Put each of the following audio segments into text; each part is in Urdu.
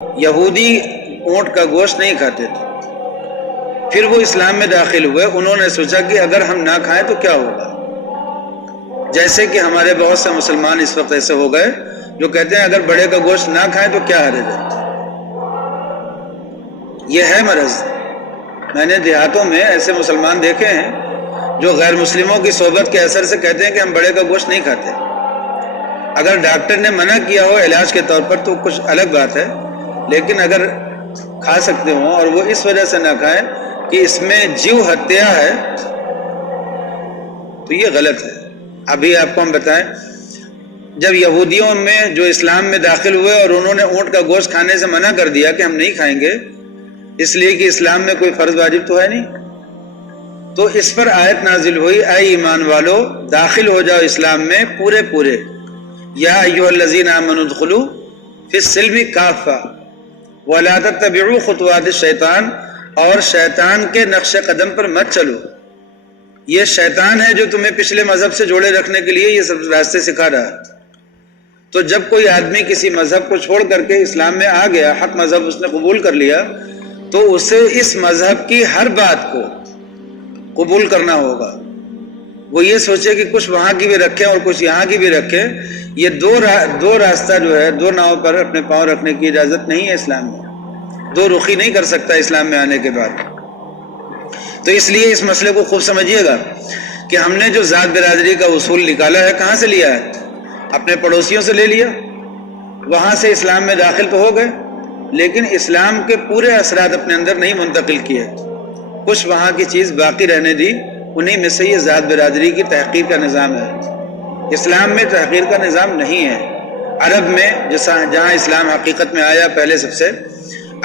یہودی اونٹ کا گوشت نہیں کھاتے تھے، پھر وہ اسلام میں داخل ہوئے، انہوں نے سوچا کہ اگر ہم نہ کھائیں تو کیا ہوگا۔ جیسے کہ ہمارے بہت سے مسلمان اس وقت ایسے ہو گئے جو کہتے ہیں اگر بڑے کا گوشت نہ کھائیں تو کیا حرج ہے۔ یہ ہے مرض۔ میں نے دیہاتوں میں ایسے مسلمان دیکھے ہیں جو غیر مسلموں کی صحبت کے اثر سے کہتے ہیں کہ ہم بڑے کا گوشت نہیں کھاتے۔ اگر ڈاکٹر نے منع کیا ہو علاج کے طور پر تو کچھ الگ بات ہے، لیکن اگر کھا سکتے ہوں اور وہ اس وجہ سے نہ کھائیں کہ اس میں جیو ہتیا ہے تو یہ غلط ہے۔ ابھی آپ کو ہم بتائیں، جب یہودیوں میں جو اسلام میں داخل ہوئے اور انہوں نے اونٹ کا گوشت کھانے سے منع کر دیا کہ ہم نہیں کھائیں گے اس لیے کہ اسلام میں کوئی فرض واجب تو ہے نہیں، تو اس پر آیت نازل ہوئی، اے ایمان والو داخل ہو جاؤ اسلام میں پورے پورے، یا ایھا الذین آمنوا ادخلوا فی السلم کافہ ولا تتبعوا خطوات الشیطان، اور شیطان کے نقش قدم پر مت چلو۔ یہ شیطان ہے جو تمہیں پچھلے مذہب سے جوڑے رکھنے کے لیے یہ سب راستے سکھا رہا ہے۔ تو جب کوئی آدمی کسی مذہب کو چھوڑ کر کے اسلام میں آ گیا، حق مذہب اس نے قبول کر لیا، تو اسے اس مذہب کی ہر بات کو قبول کرنا ہوگا۔ وہ یہ سوچے کہ کچھ وہاں کی بھی رکھیں اور کچھ یہاں کی بھی رکھیں، یہ دو راستہ جو ہے، دو ناؤ پر اپنے پاؤں رکھنے کی اجازت نہیں ہے اسلام میں۔ دو رخی نہیں کر سکتا اسلام میں آنے کے بعد۔ تو اس لیے اس مسئلے کو خوب سمجھیے گا کہ ہم نے جو ذات برادری کا اصول نکالا ہے کہاں سے لیا ہے؟ اپنے پڑوسیوں سے لے لیا، وہاں سے اسلام میں داخل تو ہو گئے لیکن اسلام کے پورے اثرات اپنے اندر نہیں منتقل کیے، کچھ وہاں کی چیز باقی رہنے دی، انہی میں سے یہ ذات برادری کی تحقیر کا نظام ہے۔ اسلام میں تحقیر کا نظام نہیں ہے۔ عرب میں جہاں اسلام حقیقت میں آیا پہلے سب سے،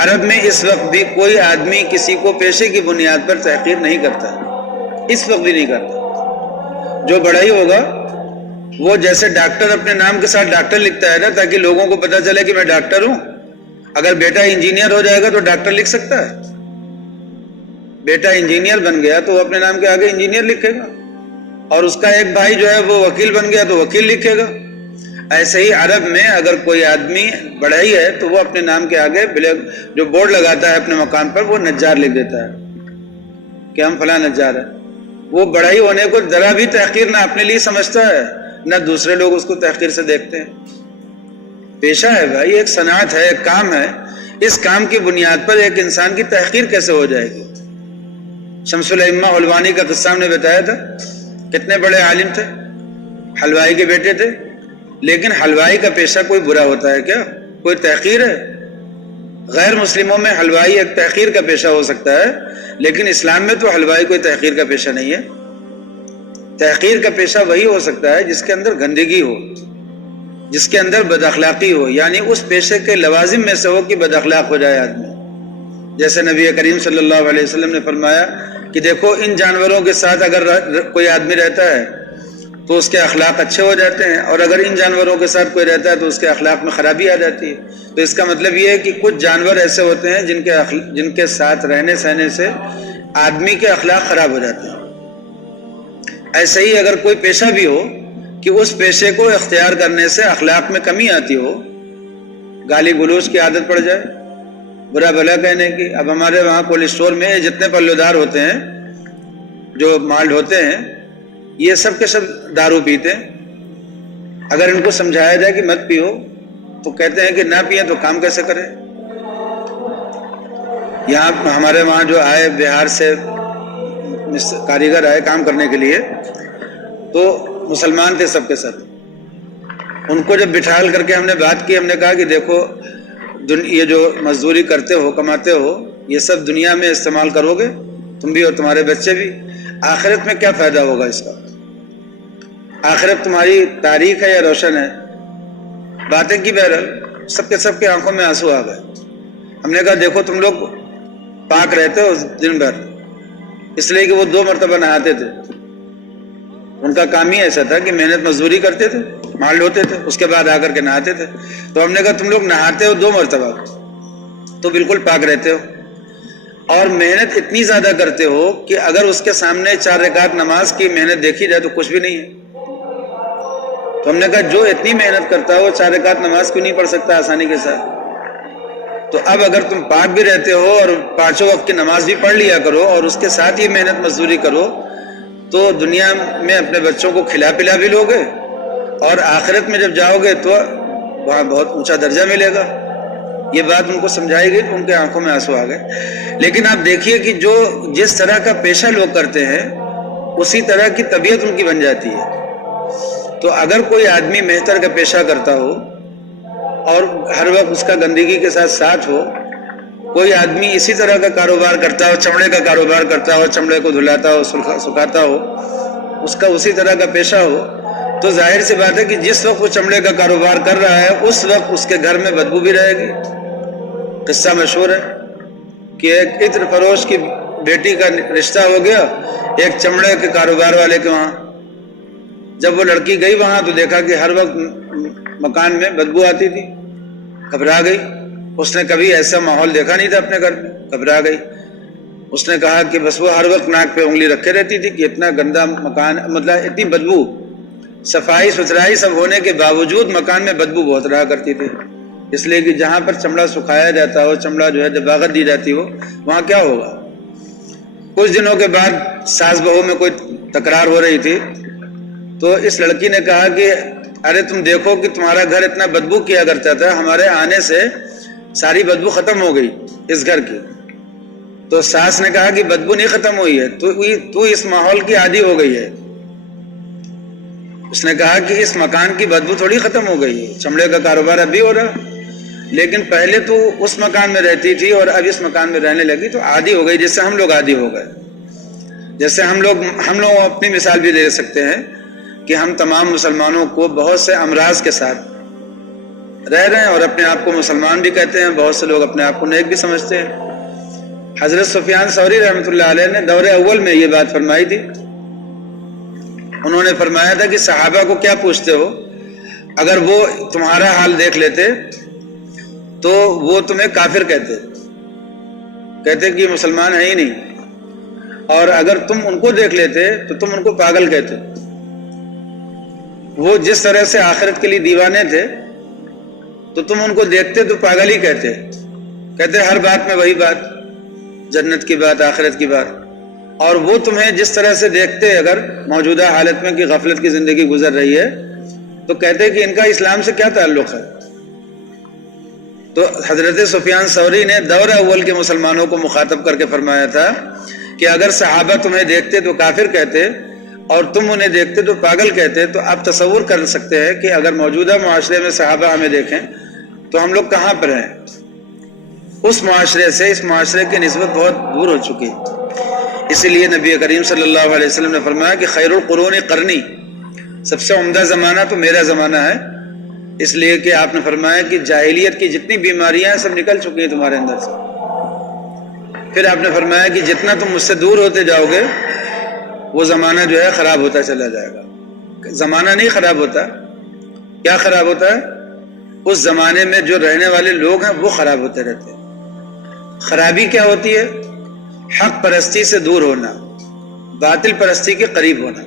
عرب میں اس وقت بھی کوئی آدمی کسی کو پیشے کی بنیاد پر تحقیر نہیں کرتا، اس وقت بھی نہیں کرتا۔ جو بڑا ہی ہوگا وہ جیسے ڈاکٹر اپنے نام کے ساتھ ڈاکٹر لکھتا ہے نا تاکہ لوگوں کو پتہ چلے کہ میں ڈاکٹر ہوں، اگر بیٹا انجینئر ہو جائے گا تو ڈاکٹر لکھ سکتا ہے؟ بیٹا انجینئر بن گیا تو وہ اپنے نام کے آگے انجینئر لکھے گا، اور اس کا ایک بھائی جو ہے وہ وکیل بن گیا تو وکیل لکھے گا۔ ایسے ہی عرب میں اگر کوئی آدمی بڑھئی ہے تو وہ اپنے نام کے آگے جو بورڈ لگاتا ہے اپنے مکان پر وہ نجار لکھ دیتا ہے کہ ہم فلاں نجار ہے۔ وہ بڑھئی ہونے کو ذرا بھی تحقیر نہ اپنے لیے سمجھتا ہے نہ دوسرے لوگ اس کو تحقیر سے دیکھتے ہیں۔ پیشہ ہے بھائی، ایک صنعت ہے، ایک کام ہے، اس کام کی بنیاد پر ایک انسان کی تحقیر کیسے ہو جائے گی؟ شمس الائمہ حلوانی کا قصہ ہم نے بتایا تھا، کتنے بڑے عالم تھے، حلوائی کے بیٹے تھے، لیکن حلوائی کا پیشہ کوئی برا ہوتا ہے کیا؟ کوئی تحقیر ہے؟ غیر مسلموں میں حلوائی ایک تحقیر کا پیشہ ہو سکتا ہے، لیکن اسلام میں تو حلوائی کوئی تحقیر کا پیشہ نہیں ہے۔ تحقیر کا پیشہ وہی ہو سکتا ہے جس کے اندر گندگی ہو، جس کے اندر بد اخلاقی ہو، یعنی اس پیشے کے لوازم میں سے ہو کہ بد اخلاق ہو جائے آدمی۔ جیسے نبی کریم صلی اللہ علیہ وسلم نے فرمایا کہ دیکھو ان جانوروں کے ساتھ اگر کوئی آدمی رہتا ہے تو اس کے اخلاق اچھے ہو جاتے ہیں، اور اگر ان جانوروں کے ساتھ کوئی رہتا ہے تو اس کے اخلاق میں خرابی آ جاتی ہے۔ تو اس کا مطلب یہ ہے کہ کچھ جانور ایسے ہوتے ہیں جن کے ساتھ رہنے سہنے سے آدمی کے اخلاق خراب ہو جاتے ہیں۔ ایسے ہی اگر کوئی پیشہ بھی ہو کہ اس پیشے کو اختیار کرنے سے اخلاق میں کمی آتی ہو، گالی گلوچ کی عادت پڑ جائے، برا بھلا کہنے کی۔ اب ہمارے وہاں کولڈ اسٹور میں جتنے پلودار ہوتے ہیں جو مالڈ ہوتے ہیں یہ سب کے سب دارو پیتے ہیں، اگر ان کو سمجھایا جائے کہ مت پیو تو کہتے ہیں کہ نہ پیئیں تو کام کیسے کریں۔ یہاں ہمارے وہاں جو آئے بہار سے کاریگر آئے کام کرنے کے لیے تو مسلمان تھے سب کے ساتھ، ان کو جب بٹھال کر کے ہم نے بات کی، ہم نے کہا کہ دیکھو یہ جو مزدوری کرتے ہو کماتے ہو یہ سب دنیا میں استعمال کرو گے تم بھی اور تمہارے بچے بھی، آخرت میں کیا فائدہ ہوگا اس کا؟ آخرت تمہاری تاریخ ہے یا روشن ہے؟ باتیں کی بہرحال سب کے آنکھوں میں آنسو آ گئے۔ ہم نے کہا دیکھو تم لوگ پاک رہتے ہو دن بھر اس لیے کہ وہ 2 مرتبہ نہاتے تھے، ان کا کام ہی ایسا تھا کہ محنت مزدوری کرتے تھے، مالڈ ہوتے تھے، اس کے بعد آ کر کے نہاتے تھے۔ تو ہم نے کہا تم لوگ نہاتے ہو 2 مرتبہ تو بالکل پاک رہتے ہو، اور محنت اتنی زیادہ کرتے ہو کہ اگر اس کے سامنے 4 رکعت نماز کی محنت دیکھی جائے تو کچھ بھی نہیں ہے۔ تو ہم نے کہا جو اتنی محنت کرتا ہے وہ 4 رکعت نماز کیوں نہیں پڑھ سکتا آسانی کے ساتھ؟ تو اب اگر تم پاک بھی رہتے ہو اور 5 وقت کی نماز بھی پڑھ لیا کرو اور اس کے ساتھ ہی محنت مزدوری کرو تو دنیا میں اپنے بچوں کو کھلا پلا بھی لوگے اور آخرت میں جب جاؤ گے تو وہاں بہت اونچا درجہ ملے گا۔ یہ بات ان کو سمجھائی گئی تو ان کے آنکھوں میں آنسو آ گئے۔ لیکن آپ دیکھیے کہ جو جس طرح کا پیشہ لوگ کرتے ہیں اسی طرح کی طبیعت ان کی بن جاتی ہے۔ تو اگر کوئی آدمی مہتر کا پیشہ کرتا ہو اور ہر وقت اس کا گندگی کے ساتھ ساتھ ہو، کوئی آدمی اسی طرح کا کاروبار کرتا ہو، چمڑے کا کاروبار کرتا ہو، چمڑے کو دھلاتا ہو، سکھاتا ہو، اس کا اسی طرح کا پیشہ ہو، تو ظاہر سی بات ہے کہ جس وقت وہ چمڑے کا کاروبار کر رہا ہے اس وقت اس کے گھر میں بدبو بھی رہے گی۔ قصہ مشہور ہے کہ ایک عطر فروش کی بیٹی کا رشتہ ہو گیا ایک چمڑے کے کاروبار والے کے وہاں۔ جب وہ لڑکی گئی وہاں تو دیکھا کہ ہر وقت مکان میں بدبو آتی تھی، گھبرا گئی۔ اس نے کبھی ایسا ماحول دیکھا نہیں تھا اپنے گھر میں، گھبرا گئی۔ اس نے کہا کہ بس وہ ہر وقت ناک پہ انگلی رکھے رہتی تھی کہ اتنا گندا مکان، مطلب اتنی بدبو، صفائی ستھرائی سب ہونے کے باوجود مکان میں بدبو بہت رہا کرتی تھی، اس لیے کہ جہاں پر چمڑا سکھایا جاتا ہو، چمڑا جو ہے دباغت دی جاتی ہو، وہاں کیا ہوگا۔ کچھ دنوں کے بعد ساس بہو میں کوئی تکرار ہو رہی تھی تو اس لڑکی نے کہا کہ ارے تم دیکھو کہ تمہارا گھر اتنا بدبو کیا کرتا تھا، ہمارے آنے سے ساری بدبو ختم ہو گئی اس گھر کی۔ تو ساس نے کہا کہ بدبو نہیں ختم ہوئی ہے، تو اس ماحول کی عادی ہو گئی ہے۔ اس نے کہا کہ اس مکان کی بدبو تھوڑی ختم ہو گئی ہے، چمڑے کا کاروبار اب بھی ہو رہا، لیکن پہلے تو اس مکان میں رہتی تھی اور اب اس مکان میں رہنے لگی تو عادی ہو گئی، جس سے ہم لوگ عادی ہو گئے۔ جیسے ہم لوگ اپنی مثال بھی دے سکتے ہیں کہ ہم تمام مسلمانوں کو بہت سے امراض کے ساتھ رہ رہے ہیں اور اپنے آپ کو مسلمان بھی کہتے ہیں، بہت سے لوگ اپنے آپ کو نیک بھی سمجھتے ہیں۔ حضرت سفیان ثوری رحمۃ اللہ علیہ نے دور اول میں یہ بات فرمائی تھی۔ انہوں نے فرمایا تھا کہ صحابہ کو کیا پوچھتے ہو، اگر وہ تمہارا حال دیکھ لیتے تو وہ تمہیں کافر کہتے کہ یہ مسلمان ہے ہی نہیں، اور اگر تم ان کو دیکھ لیتے تو تم ان کو پاگل کہتے۔ وہ جس طرح سے آخرت کے لیے دیوانے تھے تو تم ان کو دیکھتے تو پاگل ہی کہتے ہر بات میں وہی بات، جنت کی بات، آخرت کی بات، اور وہ تمہیں جس طرح سے دیکھتے اگر موجودہ حالت میں کہ غفلت کی زندگی گزر رہی ہے تو کہتے کہ ان کا اسلام سے کیا تعلق ہے۔ تو حضرت سفیان ثوری نے دور اول کے مسلمانوں کو مخاطب کر کے فرمایا تھا کہ اگر صحابہ تمہیں دیکھتے تو کافر کہتے اور تم انہیں دیکھتے تو پاگل کہتے، تو آپ تصور کر سکتے ہیں کہ اگر موجودہ معاشرے میں صحابہ ہمیں دیکھیں تو ہم لوگ کہاں پر ہیں۔ اس معاشرے سے اس معاشرے کی نسبت بہت دور ہو چکی ہے۔ اسی لیے نبی کریم صلی اللہ علیہ وسلم نے فرمایا کہ خیر القرون قرنی، سب سے عمدہ زمانہ تو میرا زمانہ ہے، اس لیے کہ آپ نے فرمایا کہ جاہلیت کی جتنی بیماریاں ہیں سب نکل چکی ہیں تمہارے اندر سے۔ پھر آپ نے فرمایا کہ جتنا تم مجھ سے دور ہوتے جاؤ گے وہ زمانہ جو ہے خراب ہوتا چلا جائے گا۔ زمانہ نہیں خراب ہوتا، کیا خراب ہوتا ہے؟ اس زمانے میں جو رہنے والے لوگ ہیں وہ خراب ہوتے رہتے ہیں۔ خرابی کیا ہوتی ہے؟ حق پرستی سے دور ہونا، باطل پرستی کے قریب ہونا۔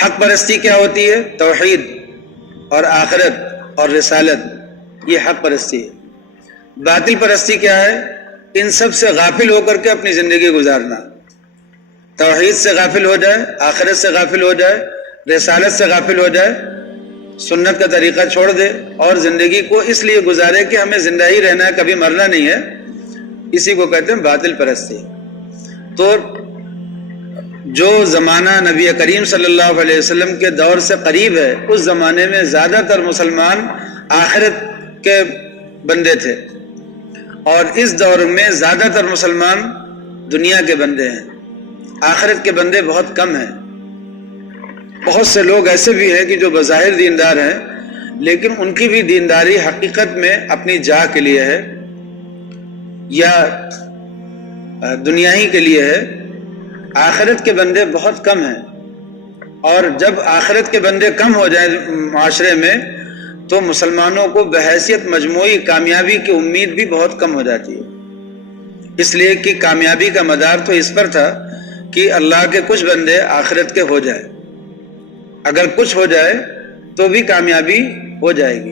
حق پرستی کیا ہوتی ہے؟ توحید اور آخرت اور رسالت، یہ حق پرستی ہے۔ باطل پرستی کیا ہے؟ ان سب سے غافل ہو کر کے اپنی زندگی گزارنا، توحید سے غافل ہو جائے، آخرت سے غافل ہو جائے، رسالت سے غافل ہو جائے، سنت کا طریقہ چھوڑ دے اور زندگی کو اس لیے گزارے کہ ہمیں زندہ ہی رہنا ہے، کبھی مرنا نہیں ہے، اسی کو کہتے ہیں باطل پرستی۔ تو جو زمانہ نبی کریم صلی اللہ علیہ وسلم کے دور سے قریب ہے اس زمانے میں زیادہ تر مسلمان آخرت کے بندے تھے، اور اس دور میں زیادہ تر مسلمان دنیا کے بندے ہیں، آخرت کے بندے بہت کم ہیں۔ بہت سے لوگ ایسے بھی ہیں کہ جو بظاہر دیندار ہیں لیکن ان کی بھی دینداری حقیقت میں اپنی جاہ کے لیے ہے یا دنیا ہی کے لیے ہے۔ آخرت کے بندے بہت کم ہیں، اور جب آخرت کے بندے کم ہو جائیں معاشرے میں تو مسلمانوں کو بحیثیت مجموعی کامیابی کی امید بھی بہت کم ہو جاتی ہے، اس لیے کہ کامیابی کا مدار تو اس پر تھا کہ اللہ کے کچھ بندے آخرت کے ہو جائے، اگر کچھ ہو جائے تو بھی کامیابی ہو جائے گی۔